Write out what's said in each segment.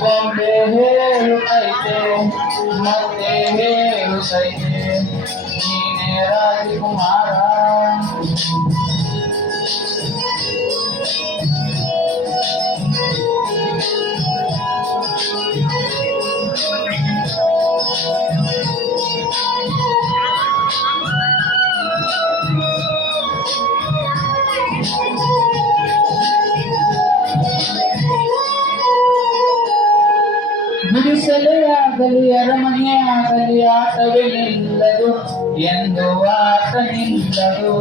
ಬೊಂಬೆ ಹೇಳುತ್ತೈತೆ ಮತ್ತೆ ಹೇಳುತ್ತೈತೆ ನೀನೇ ರಾಜಕುಮಾರ. ಗುಡಿಸಲೇ ಆಗಲಿ ಅರಮನೆ ಆಗಲಿ ಆಟವೇ ನಿಲ್ಲದು ಎಂದು ಆಟ ನಿಲ್ಲದು.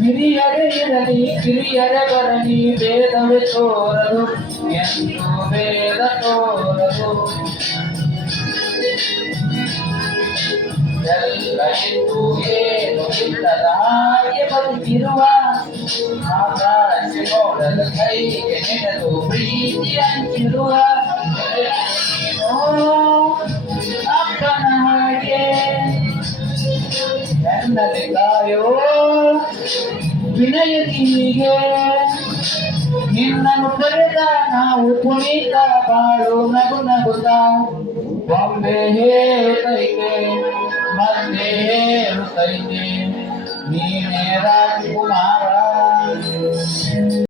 ಹಿರಿಯರೇ ಇರಲಿ ಕಿರಿಯರೇ ಬರಲಿ ಭೇದವೇ ತೋರದು ಎಂದು ಭೇದ ತೋರದು. ಎಲ್ಲ ಇದ್ದು ಏನು ಇಲ್ಲದ ಹಾಗೆ ಬದುಕಿರುವ ಆಕಾಶ ನೋಡಲು ಕೈಗೆ ನೆನೆದು ಪ್ರೀತಿ ಹಂಚಿರುವ ಅಪ್ಪನ ಹಾಗೆ ನನ್ನಲ್ಲಿ ಕಾಯೋ ವಿನಯನಿಗೆ ನಿನ್ನನ್ನು ಪಡೆದ ನಾವು ಪುನೀತ ಬಾಳು ನಗು ನಗುತ್ತ. ಬೊಂಬೆ ಹೇಳುತ್ತೈತೆ ಮತ್ತೆ ಹೇಳುತ್ತೈತೆ ನೀನೇ ರಾಜಕುಮಾರ.